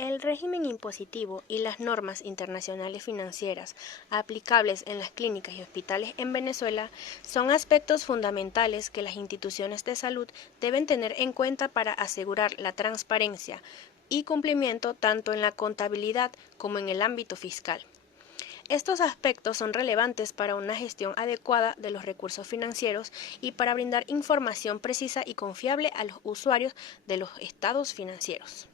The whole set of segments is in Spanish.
El régimen impositivo y las normas internacionales financieras aplicables en las clínicas y hospitales en Venezuela son aspectos fundamentales que las instituciones de salud deben tener en cuenta para asegurar la transparencia y cumplimiento tanto en la contabilidad como en el ámbito fiscal. Estos aspectos son relevantes para una gestión adecuada de los recursos financieros y para brindar información precisa y confiable a los usuarios de los estados financieros.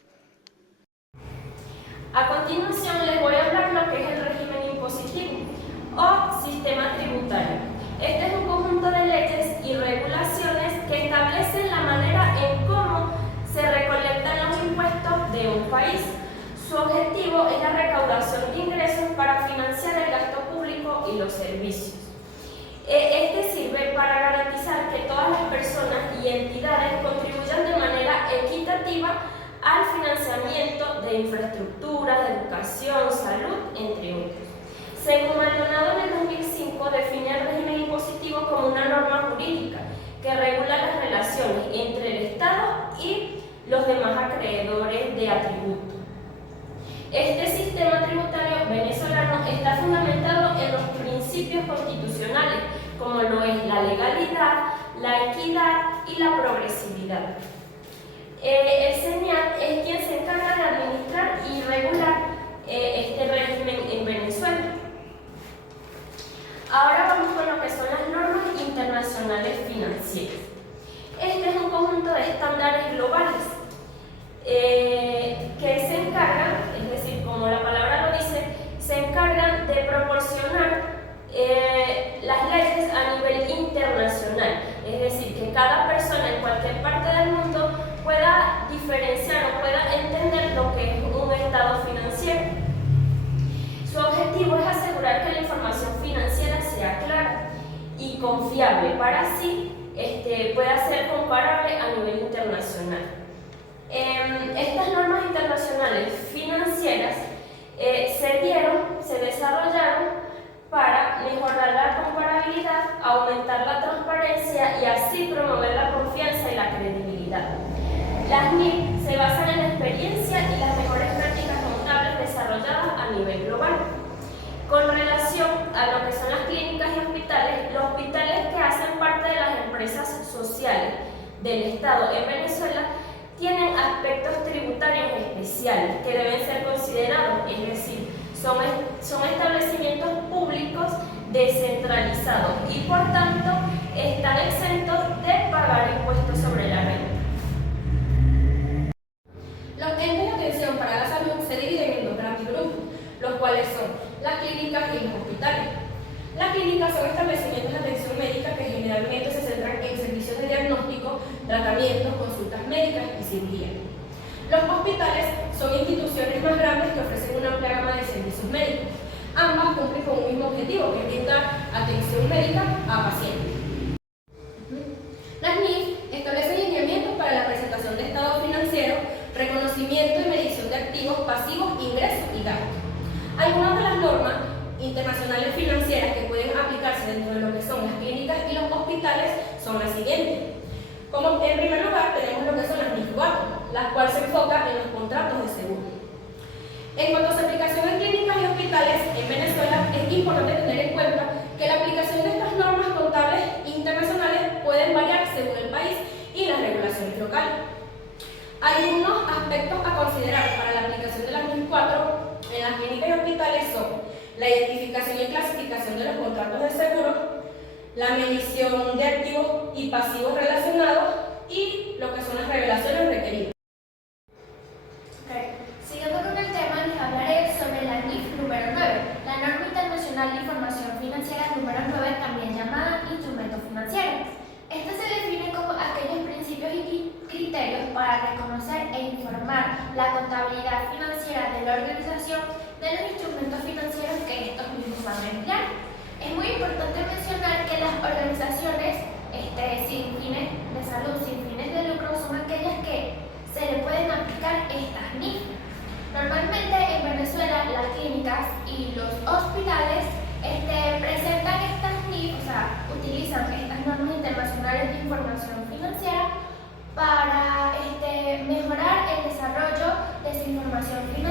A continuación les voy a hablar lo que es el régimen impositivo o sistema tributario. Este es un conjunto de leyes y regulaciones que establecen la manera en cómo se recolectan los impuestos de un país. Su objetivo es la recaudación de ingresos para financiar el gasto público y los servicios. Este sirve para garantizar que todas las personas y entidades contribuyan de manera equitativa al financiamiento de infraestructura, de educación, salud, entre otros. Según Maldonado, en el 2005 define el régimen impositivo como una norma jurídica que regula las relaciones entre el Estado y los demás acreedores de atributos. Este sistema tributario venezolano está fundamentado en los principios constitucionales, como lo es la legalidad, la equidad y la progresividad. El CENIAT es quien se encarga de administrar y regular este régimen en Venezuela. Ahora vamos con lo que son las normas internacionales financieras. Este es un conjunto de estándares globales que se encargan, es decir, como la palabra lo dice, se encargan de proporcionar las leyes a nivel internacional, es decir, que cada persona en cualquier parte del mundo pueda diferenciar o pueda entender lo que es un estado financiero. Su objetivo es asegurar que la información financiera sea clara y confiable para así pueda ser comparable a nivel internacional. Estas normas internacionales financieras se desarrollaron para mejorar la comparabilidad, aumentar la transparencia y así promover la confianza y la credibilidad. Las NIF se basan en la experiencia y las mejores prácticas contables desarrolladas a nivel global. Con relación a lo que son las clínicas y hospitales, los hospitales que hacen parte de las empresas sociales del Estado en Venezuela tienen aspectos tributarios especiales que deben ser considerados, es decir, son establecimientos públicos descentralizados y por tanto están exentos de pagar impuestos sobre la renta. Los entes de atención para la salud se dividen en dos grandes grupos, los cuales son las clínicas y los hospitales. Las clínicas son establecimientos de atención médica que generalmente se centran en servicios de diagnóstico, tratamientos, consultas médicas y cirugía. Los hospitales son instituciones más grandes que ofrecen una amplia gama de servicios médicos. Ambas cumplen con un mismo objetivo, que es brindar atención médica a pacientes. Las NIF establecen lineamientos para la presentación de estado financiero, reconocimiento y medición de activos, pasivos, ingresos y gastos. Algunas de las normas internacionales financieras que pueden aplicarse dentro de lo que son las clínicas y los hospitales son las siguientes. Como en primer lugar tenemos lo que son las NIF 4, las cuales se enfocan en los contratos de seguro. En cuanto a su aplicación en clínicas y hospitales en Venezuela, es importante tener en cuenta que la aplicación de estas normas contables internacionales pueden variar según el país y las regulaciones locales. Algunos aspectos a considerar para la aplicación de las NIF 4 en las clínicas y hospitales son la identificación y clasificación de los contratos de seguro, la medición de activos y pasivos relacionados y lo que son las revelaciones requeridas. Siguiendo con el tema, les hablaré sobre la NIF número 9, la Norma Internacional de Información Financiera número 9, también llamada Instrumento Financiero. Esta se define como aquellos principios y criterios para reconocer e informar la contabilidad financiera de la organización de los instrumentos financieros que estos mismos van a emplear. Es muy importante mencionar que las organizaciones sin fines de salud, sin fines de lucro, son aquellas que se le pueden aplicar estas NIF. Normalmente en Venezuela las clínicas y los hospitales presentan estas NIF, o sea, utilizan estas normas internacionales de información financiera para mejorar el desarrollo de su información financiera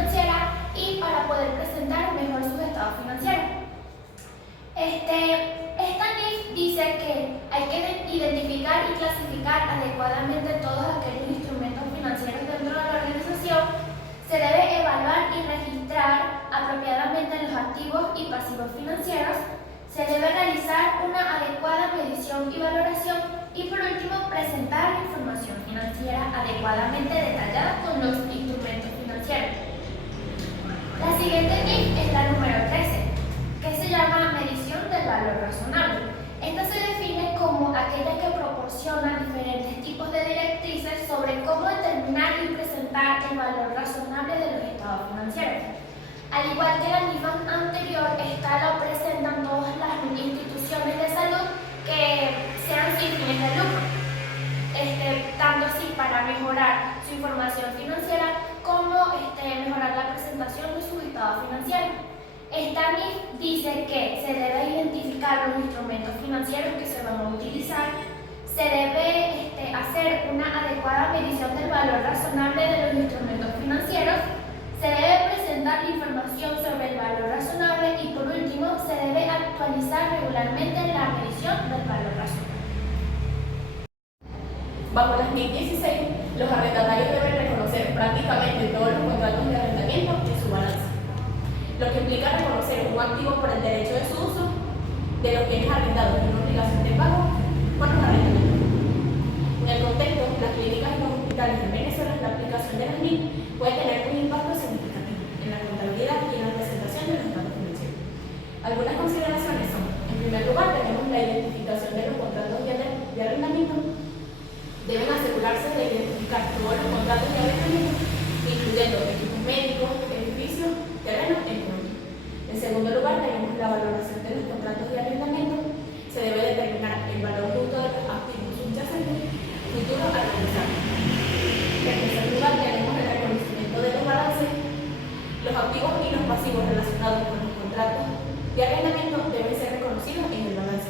Se debe realizar una adecuada medición y valoración y por último presentar la información financiera adecuadamente detallada con los instrumentos financieros. La siguiente NIF es la número 13, que se llama medición del valor razonable. Esta se define como aquella que proporciona diferentes tipos de directrices sobre cómo determinar y presentar el valor razonable de los estados financieros. Al igual que la NIF anterior, esta lo presentan todas las instituciones de salud que sean sin fines de lucro, tanto así para mejorar su información financiera como mejorar la presentación de sus estados financieros. Esta NIF dice que se debe identificar los instrumentos financieros que se van a utilizar, se debe hacer una adecuada medición del valor razonable de los instrumentos financieros, se debe presentar la información sobre el valor razonable y por último se debe actualizar regularmente la medición del valor razonable. Bajo las NIF 16, los arrendatarios deben reconocer prácticamente todos los contratos de arrendamiento en su balance, lo que implica reconocer un activo por el derecho de su uso, de los bienes arrendados y una obligación de pago por los arrendamientos. En el contexto, las clínicas y los hospitales en Venezuela, la aplicación de las NIF puede tener un impacto significativo en la contabilidad y en la presentación de los estados financieros. Algunas consideraciones son: en primer lugar, tenemos la identificación de los contratos de arrendamiento. Deben asegurarse de identificar todos los contratos de arrendamiento, incluyendo equipos médicos, edificios, terrenos, entre otros. En segundo lugar, tenemos la valoración de los contratos de arrendamiento. Se debe determinar el valor justo de los activos subyacentes futuros al realizar. En tercer lugar, tenemos el reconocimiento de los balances. Los activos y los pasivos relacionados con los contratos de arrendamiento deben ser reconocidos en el balance.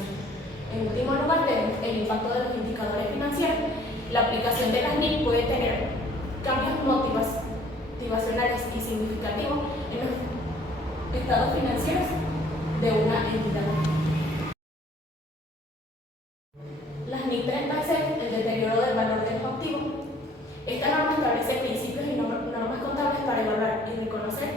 En último lugar, tenemos el impacto de los indicadores financieros. La aplicación de las NIF puede tener cambios motivacionales y significativos en los estados financieros de una entidad. Las NIF 36, el deterioro del valor de los activos. Esta norma establece principios y normas contables para evaluar y reconocer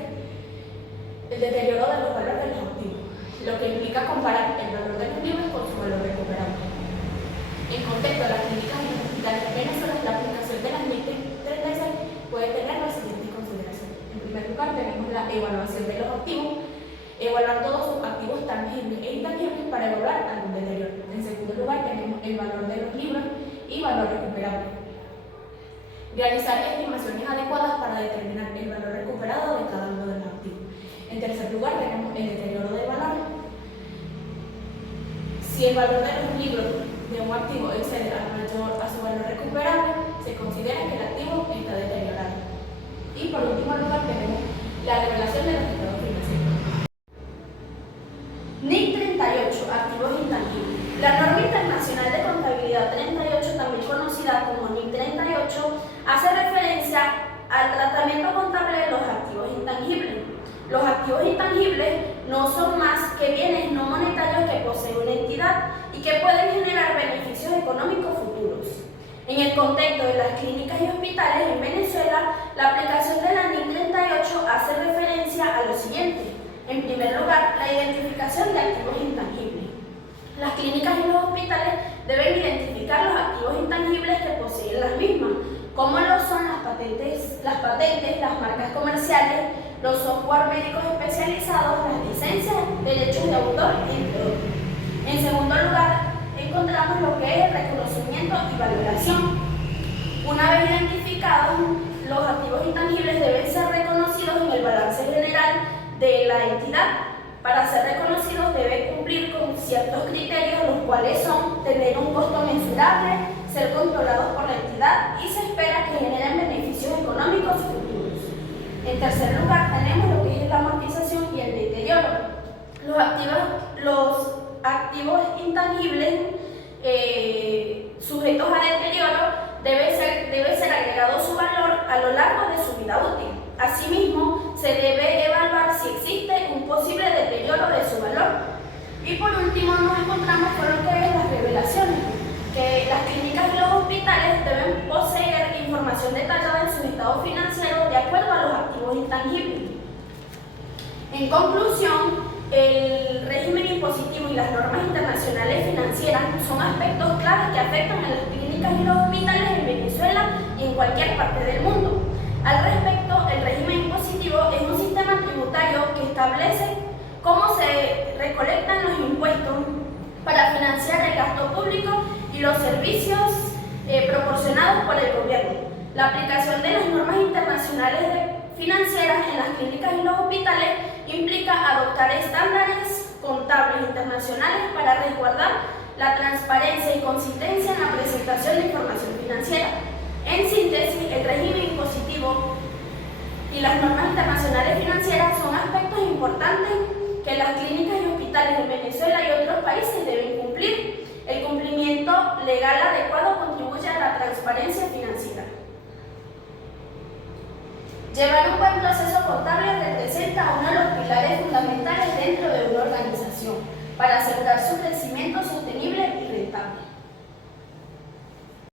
el deterioro de los valores de los activos, lo que implica comparar el valor de los libros con su valor recuperable. En contexto de las clínicas y los hospitales de Venezuela, la aplicación de las NIF 36 puede tener las siguientes consideraciones. En primer lugar, tenemos la evaluación de los activos, evaluar todos sus activos tangibles e intangibles para evaluar algún deterioro. En segundo lugar, tenemos el valor de los libros y valor recuperable. Realizar estimaciones adecuadas para determinar el valor recuperado de cada uno de los activos. En tercer lugar, tenemos el deterioro del valor. Si el valor de los libros de un activo excede a su valor recuperable, se considera que el activo está deteriorado. Y por último lugar, tenemos la revelación de los estados financieros. NIF 38, activos intangibles. La norma internacional de contabilidad 38, también conocida como NIF 38, hace referencia al tratamiento contable de los activos intangibles. Los activos intangibles no son más que bienes no monetarios que posee una entidad y que pueden generar beneficios económicos futuros. En el contexto de las clínicas y hospitales en Venezuela, la aplicación de la NIF 38 hace referencia a lo siguiente. En primer lugar, la identificación de activos intangibles. Las clínicas y los hospitales deben identificar los activos intangibles que poseen las mismas, como lo son las patentes, las marcas comerciales, los software médicos especializados, las licencias, derechos de autor, entre otros. En segundo lugar, encontramos lo que es el reconocimiento y valoración. Una vez identificados, los activos intangibles deben ser reconocidos en el balance general de la entidad. Para ser reconocidos debe cumplir con ciertos criterios, los cuales son tener un costo mensurable, ser controlados por la entidad y se espera que generen beneficios económicos futuros. En tercer lugar, tenemos lo que es la amortización y el deterioro. Los activos intangibles sujetos a deterioro debe ser agregado su valor a lo largo de su vida útil. Asimismo, se debe evaluar si existe un posible deterioro de su valor. Y por último, nos encontramos con lo que es las revelaciones, que las clínicas y los hospitales deben poseer información detallada en su estado financiero de acuerdo a los activos intangibles. En conclusión, el régimen impositivo y las normas internacionales financieras son aspectos claves que afectan a las clínicas y los hospitales en Venezuela y en cualquier parte del mundo. Al respecto, el régimen impositivo es un sistema tributario que establece cómo se recolectan los impuestos para financiar el gasto público y los servicios proporcionados por el gobierno. La aplicación de las normas internacionales financieras en las clínicas y los hospitales implica adoptar estándares contables internacionales para resguardar la transparencia y consistencia en la presentación de información financiera. En síntesis, el régimen impositivo y las normas internacionales financieras son aspectos importantes que las clínicas y hospitales en Venezuela y otros países deben cumplir. El cumplimiento legal adecuado contribuye a la transparencia financiera. Llevar un buen proceso contable representa uno de los pilares fundamentales dentro de una organización para asegurar